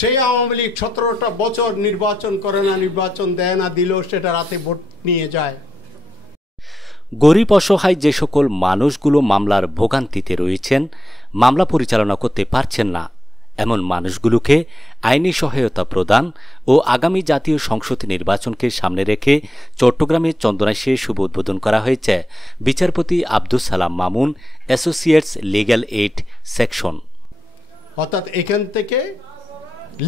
সেই আওয়ামী লীগ 17টা বছর নির্বাচন করে না, নির্বাচন দেয় না, দিল সেটা রাতে ভোট নিয়ে যায়। গরিব অসহায় যে সকল মানুষগুলো মামলার ভোগান্তিতে রয়েছেন, মামলা পরিচালনা করতে পারছেন না, এমন মানুষগুলোকে আইনি সহায়তা প্রদান ও আগামী জাতীয় সংসদ নির্বাচনকে সামনে রেখে চট্টগ্রামের চন্দনাইশে শুভ উদ্বোধন করা হয়েছে বিচারপতি Abdus Salam Mamun associates legal aid section. অর্থাৎ এখান থেকে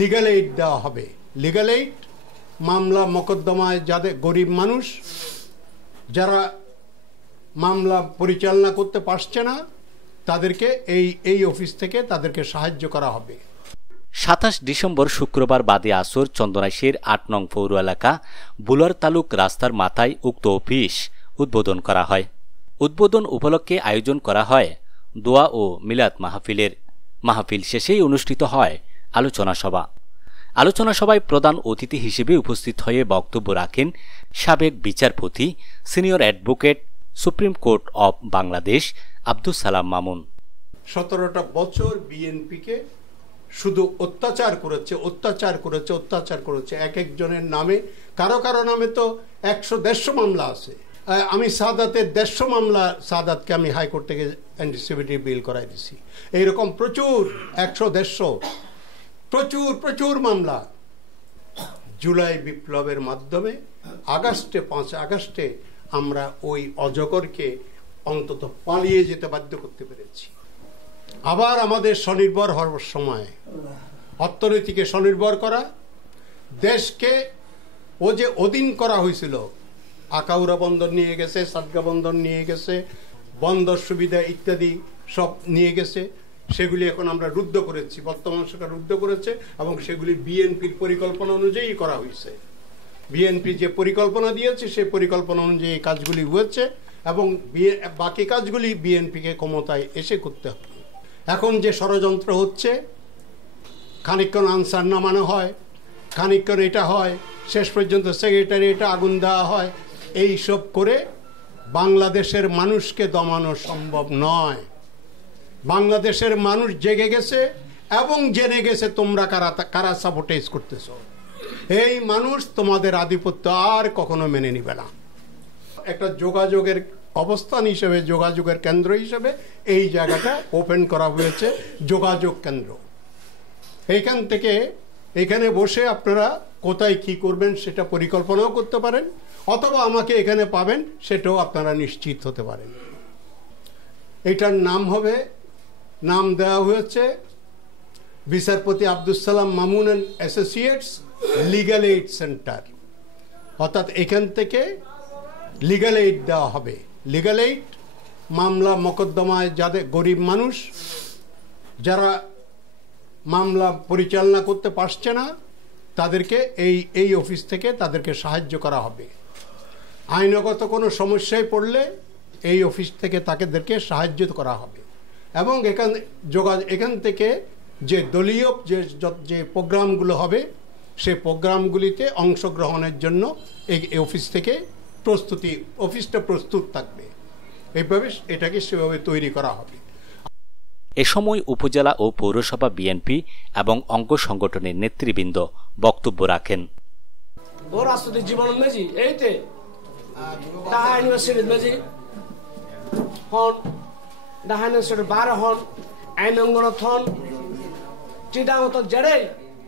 লিগ্যাল এইড দেওয়া হবে। লিগ্যাল এইড মামলা মোকদ্দমায় যাদের গরিব মানুষ যারা মামলা পরিচালনা করতে পারছে না, তাদেরকে এই অফিস থেকে তাদেরকে সাহায্য করা হবে। 27 ডিসেম্বর শুক্রবার বাদে আসর চন্দনাইশের 8 নং পৌর এলাকা বুলার তালুক রাস্তার মাথায় উক্ত অফিস উদ্বোধন করা হয়। উদ্বোধন উপলক্ষে আয়োজন করা হয় দোয়া ও মিলাদ মাহফিলের। মাহফিল শেষেই অনুষ্ঠিত হয় আলোচনা সভা। আলোচনা সভায় প্রধান অতিথি হিসেবে উপস্থিত হয়ে বক্তব্য রাখেন সাবেক বিচারপতি senior advocate supreme court of Bangladesh Abdus Salam Mamun. 17টা বছর বিএনপিকে শুধু অত্যাচার করেছে এক একজনের নামে। কারো নামে তো 100-150 মামলা আছে। আমি সাদাতের 150 মামলা, সাদাতকে আমি হাইকোর্ট থেকে অ্যান্টিসিপিটি বিল করাই দিছি। এইরকম প্রচুর 100-150 প্রচুর মামলা। জুলাই বিপ্লবের মাধ্যমে 5 আগস্টে আমরা ওই অজগরকে অন্তত পালিয়ে যেতে বাধ্য করতে পেরেছি। আবার আমাদের স্বনির্ভর হওয়ার সময় অর্থনীতিকে স্বনির্ভর করা, দেশকে যে অধীন করা হয়েছিল, আকাউরা বন্দর নিয়ে গেছে, সাদগা বন্দর নিয়ে গেছে, বন্দর সুবিধা ইত্যাদি সব নিয়ে গেছে, সেগুলি এখন আমরা রুদ্ধ করেছি। বর্তমান সরকার রুদ্ধ করেছে এবং সেগুলি বিএনপির পরিকল্পনা অনুযায়ী করা হয়েছে। বিএনপি যে পরিকল্পনা দিয়েছে সেই পরিকল্পনা অনুযায়ী কাজগুলি হয়েছে এবং বাকি কাজগুলি বিএনপিকে ক্ষমতায় এসে করতে হবে। এখন যে ষড়যন্ত্র হচ্ছে, খানিকক্ষণ আনসার নামানো হয়, খানিকক্ষণ এটা হয়, শেষ পর্যন্ত সেক্রেটারিয়েটে আগুন দেওয়া হয়, এই সব করে বাংলাদেশের মানুষকে দমানো সম্ভব নয়। বাংলাদেশের মানুষ জেগে গেছে এবং জেনে গেছে তোমরা কারা সাবোটেজ করতেছ। এই মানুষ তোমাদের আধিপত্য আর কখনো মেনে নিবে না। একটা যোগাযোগের অবস্থান হিসেবে, যোগাযোগের কেন্দ্র হিসেবে এই জায়গাটা ওপেন করা হয়েছে, যোগাযোগ কেন্দ্র। এইখান থেকে এখানে বসে আপনারা কোথায় কি করবেন সেটা পরিকল্পনাও করতে পারেন, অথবা আমাকে এখানে পাবেন সেটাও আপনারা নিশ্চিত হতে পারেন। এটার নাম দেওয়া হয়েছে বিচারপতি Abdus Salam Mamun and associates legal aid centre. অর্থাৎ এখান থেকে লিগ্যাল এইড দেওয়া হবে। লিগ্যাল এইড মামলা মোকদ্দমায় যাদের গরিব মানুষ যারা মামলা পরিচালনা করতে পারছে না, তাদেরকে এই অফিস থেকে তাদেরকে সাহায্য করা হবে। আইনগত কোনো সমস্যায় পড়লে এই অফিস থেকে তাদেরকে সাহায্য করা হবে এবং এখান থেকে যে দলীয় যে প্রোগ্রামগুলো হবে সেই প্রোগ্রামগুলিতে অংশগ্রহণের জন্য এই অফিস থেকে অফিসটা প্রস্তুত থাকবে। এইভাবে এটাকে সেভাবে তৈরি করা হবে। এ সময় উপজেলা ও পৌরসভা বিএনপি এবং অঙ্গ সংগঠনের নেতৃবৃন্দ বক্তব্য রাখেন। ও রাষ্ট্রপতি জীবন মেজি এইতে ঢাকা ইউনিভার্সিটি মেজি হন, ঢাকা ইউনিভার্সিটি 12 হন, আইন অঙ্গনত হন, চিটাগত জেড়ে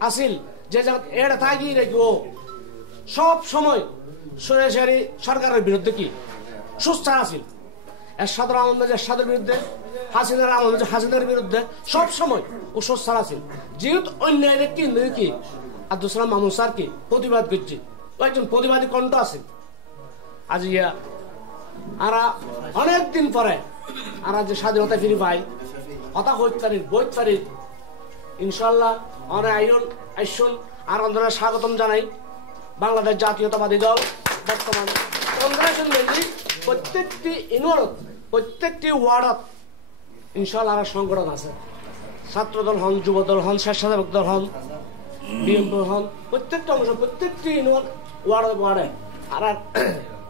আসিল যে জায়গা এড়ে থাকি রেখো সব সময় সরাসরি সরকারের বিরুদ্ধে কি সুস্থা আসিল। এরশাদুর রহমান মেজি এরশাদের বিরুদ্ধে, হাসিনার রহমান মেজি হাসিনার বিরুদ্ধে সব সময় ও সুস্থা আসিল। যেহেতু অন্যায় কি আব্দুস সালাম মামুন স্যার কি প্রতিবাদ করছে, ও একজন প্রতিবাদী কণ্ঠ আছে। আজ আরা অনেকদিন পরে আর যে স্বাধীনতা ফিরে পাই কথা বইত পারি ইনশাল্লাহ আমরা আইসন আর অন্ধরা স্বাগতম জানাই। বাংলাদেশ জাতীয়তাবাদী দল বর্তমান প্রত্যেকটি ইউনিয়নত, প্রত্যেকটি ওয়ার্ডত ইনশাল্লাহ আর সংগঠন আছে। ছাত্র দল হন, যুব দল হন, স্বেচ্ছাসেবক দল হন, বিএনপি হন, প্রত্যেকটা অংশ, প্রত্যেকটি ইউনিয়ন ওয়ার্ডে আর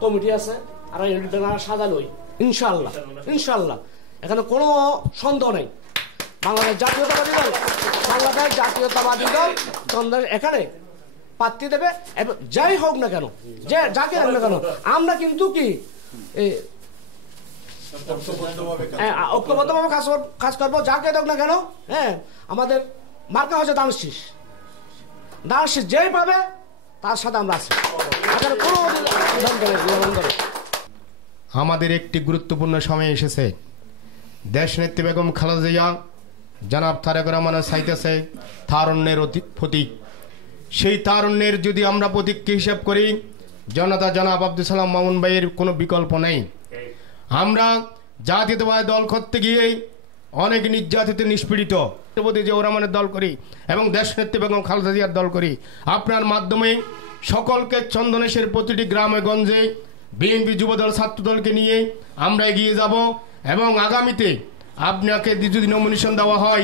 কমিটি আছে। আর সাজালোই ইনশাল্লাহ এখানে কোনো সন্দেহ নেই। বাংলাদেশ জাতীয়তাবাদী দল চন্দন এখানে প্রার্থী দেবে, এবং যাই হোক না কেন, যে যাকে হোক না কেন, আমরা কিন্তু কি ঐক্যবদ্ধভাবে কাজ করবো, যাকে হোক না কেন। হ্যাঁ, আমাদের মার্কা হচ্ছে ধানের শীষ, যেই পাবে তার সাথে আমরা আছি। আমাদের একটি গুরুত্বপূর্ণ সময় এসেছে। দেশনেত্রী বেগম খালেদা জিয়া জনাব তারেক রহমানের চাইতেছে তারুণ্যের প্রতীক। সেই তারুণ্যের যদি আমরা প্রতীককে হিসাব করি, জনতা জনাব আব্দুল সালাম মামুন ভাইয়ের কোনো বিকল্প নেই। আমরা জাতীয়তাবাদী দল করতে গিয়ে অনেক নির্যাতিত নিষ্পীড়িত জিয়াউর রহমানের দল করি এবং দেশনেত্রী বেগম খালেদা জিয়ার দল করি। আপনার মাধ্যমে সকলকে চন্দনেশের প্রতিটি গ্রামে গঞ্জে বিএনপি যুবদল ছাত্রদলকে নিয়ে আমরা এগিয়ে যাব এবং আগামীতে আপনাকে যদি নমিনেশন দেওয়া হয়,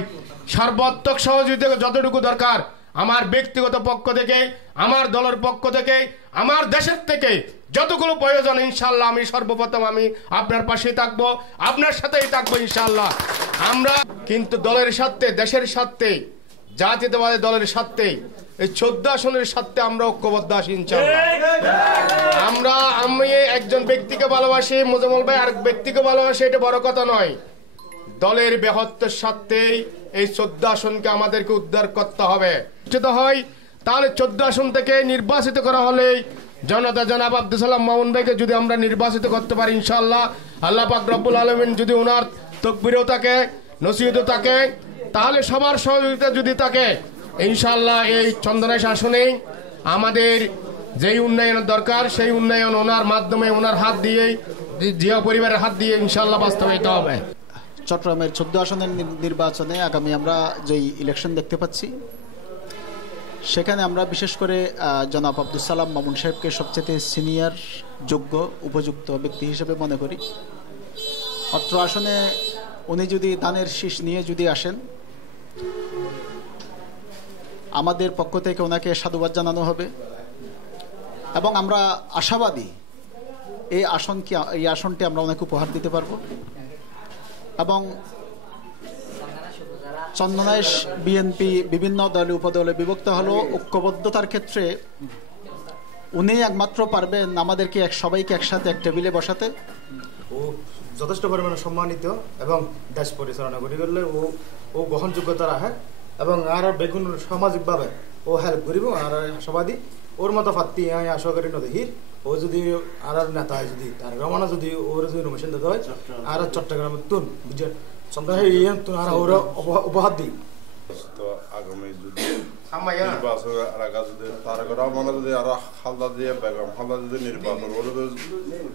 সর্বাত্মক সহযোগিতা যতটুকু দরকার আমার ব্যক্তিগত পক্ষ থেকে, আমার দলের পক্ষ থেকে, আমার দেশের থেকে যতগুলো প্রয়োজন ইনশাআল্লাহ আমি সর্বপ্রথম আমি আপনার পাশে থাকবো, আপনার সাথেই থাকবো ইনশাআল্লাহ। আমরা কিন্তু দলের স্বার্থে, দেশের স্বার্থে, জাতীয়তাবাদী দলের স্বার্থে, এই 14 আসনের স্বার্থে আমরা ঐক্যবদ্ধ আছি ইনশাআল্লাহ। আমি একজন ব্যক্তিকে ভালোবাসি, মোজাম্মেল ভাই আরেক ব্যক্তিকে ভালোবাসি, এটা বড় কথা নয়। দলের বৃহত্তর স্বার্থে এই 14 আসনকে আমাদেরকে উদ্ধার করতে হবে। হয় তাহলে 14 আসন থেকে নির্বাচিত করা হলে জনতা জনাব আব্দুল সালাম মামুন ভাইকে যদি আমরা নির্বাচিত করতে পারি ইনশাআল্লাহ, আল্লাহ পাক রব্বুল আলামিন যদি ওনার তকবীরও থাকে, নসিহতও থাকে, তাহলে সবার সহযোগিতা যদি থাকে ইনশাআল্লাহ এই চন্দনাইশ আসনে আমাদের যেই উন্নয়নের দরকার সেই উন্নয়ন ওনার মাধ্যমে, ওনার হাত দিয়ে, জিয়া পরিবারের হাত দিয়ে ইনশাআল্লাহ বাস্তবায়িত হবে। চট্টগ্রামের 14 আসনের নির্বাচনে আগামী আমরা যেই ইলেকশন দেখতে পাচ্ছি, সেখানে আমরা বিশেষ করে জনাব আব্দুল সালাম মামুন সাহেবকে সবচেয়ে সিনিয়র, যোগ্য, উপযুক্ত ব্যক্তি হিসেবে মনে করি। অত্র আসনে উনি যদি ধানের শীষ নিয়ে যদি আসেন, আমাদের পক্ষ থেকে ওনাকে সাধুবাদ জানানো হবে এবং আমরা আশাবাদী এই আসনটি আমরা ওনাকে উপহার দিতে পারবো। এবং চন্দনাইশ বিএনপি বিভিন্ন দলে উপদলে বিভক্ত হলো, ঐক্যবদ্ধতার ক্ষেত্রে উনি একমাত্র পারবেন আমাদেরকে সবাইকে একসাথে এক টেবিলে বসাতে। ও যথেষ্ট পরিমাণে সম্মানিত এবং দেশ পরিচালনা করি করলে ও গ্রহণযোগ্যতা রাখে এবং আর বেগুন সামাজিকভাবে ও হেল্প করিব। আর আশাবাদী ওর মতো ফাত্তি আমি আশা করি নদীর ও যদি আর নেতা হয়, যদি তার রমানা যদি ওর যদি নমিশন দিতে হয়, আর চট্টগ্রামের তুন বুঝে আর ওরা উপহার দিই। তো আগামী যদি নির্বাচন রাখা যদি তারেক রহমান যদি আর খালদা দিয়ে বেগম খালদা যদি নির্বাচন ওর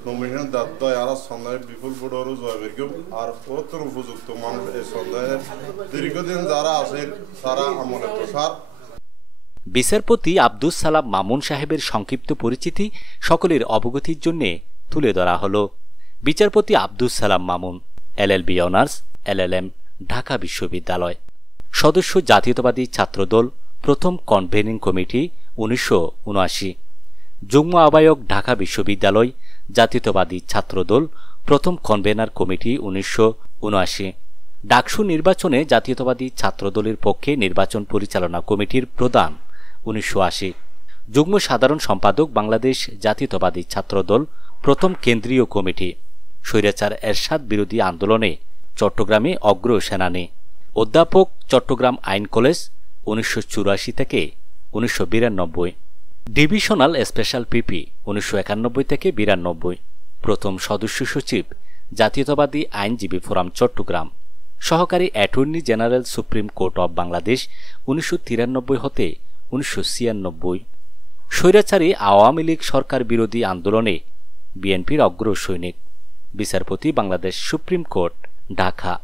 নমিনেশন দায়িত্ব আর সন্ধ্যায় বিপুল বড় জয় বেগম আর অত্যন্ত উপযুক্ত মানুষ এই সন্ধ্যায় দীর্ঘদিন যারা আছে তারা আমলে প্রসার। বিচারপতি আব্দুস সালাম মামুন সাহেবের সংক্ষিপ্ত পরিচিতি সকলের অবগতির জন্য তুলে ধরা হল। বিচারপতি Abdus Salam Mamun, LLB honours, LLM, Dhaka বিশ্ববিদ্যালয়। সদস্য জাতীয়তাবাদী ছাত্রদল, প্রথম কনভেনিং কমিটি 1979। যুগ্ম আহ্বায়ক ঢাকা বিশ্ববিদ্যালয় জাতীয়তাবাদী ছাত্রদল, প্রথম কনভেনার কমিটি 1979। ডাকসু নির্বাচনে জাতীয়তাবাদী ছাত্রদলের পক্ষে নির্বাচন পরিচালনা কমিটির প্রধান 1980। যুগ্ম সাধারণ সম্পাদক বাংলাদেশ জাতীয়তাবাদী ছাত্রদল, প্রথম কেন্দ্রীয় কমিটি। স্বৈরাচার এরশাদ বিরোধী আন্দোলনে চট্টগ্রামে অগ্র সেনানী। অধ্যাপক, চট্টগ্রাম আইন কলেজ 1984 থেকে 1992। ডিভিশনাল স্পেশাল পিপি 1991 থেকে 92। প্রথম সদস্য সচিব জাতীয়তাবাদী আইনজীবী ফোরাম চট্টগ্রাম। সহকারী attorney general supreme court of Bangladesh 1993 হতে 1996। স্বৈরাচারী আওয়ামী লীগ সরকার বিরোধী আন্দোলনে বিএনপির অগ্র সৈনিক। বিচারপতি বাংলাদেশ সুপ্রিম কোর্ট, ঢাকা।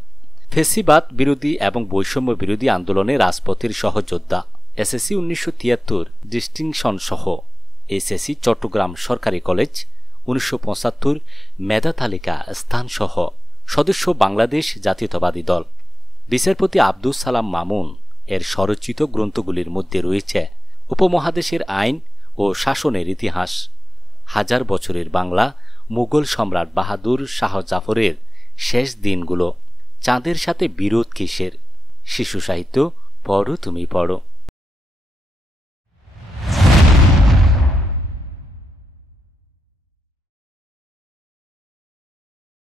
ফেসিবাদ বিরোধী এবং বৈষম্য বিরোধী আন্দোলনে রাজপথের সহযোদ্ধা। SSC 1973 ডিস্টিংশন সহ। SSC চট্টগ্রাম সরকারি কলেজ 1975 মেধা তালিকা স্থান সহ। সদস্য বাংলাদেশ জাতীয়তাবাদী দল। বিচারপতি আব্দুস সালাম মামুন এর স্বরচিত গ্রন্থগুলির মধ্যে রয়েছে উপমহাদেশের আইন ও শাসনের ইতিহাস, হাজার বছরের বাংলা, মুঘল সম্রাট বাহাদুর শাহ জাফরের শেষ দিনগুলো, চাঁদের সাথে বিরোধ কিসের, শিশু সাহিত্য পড়ো তুমি পড়ো।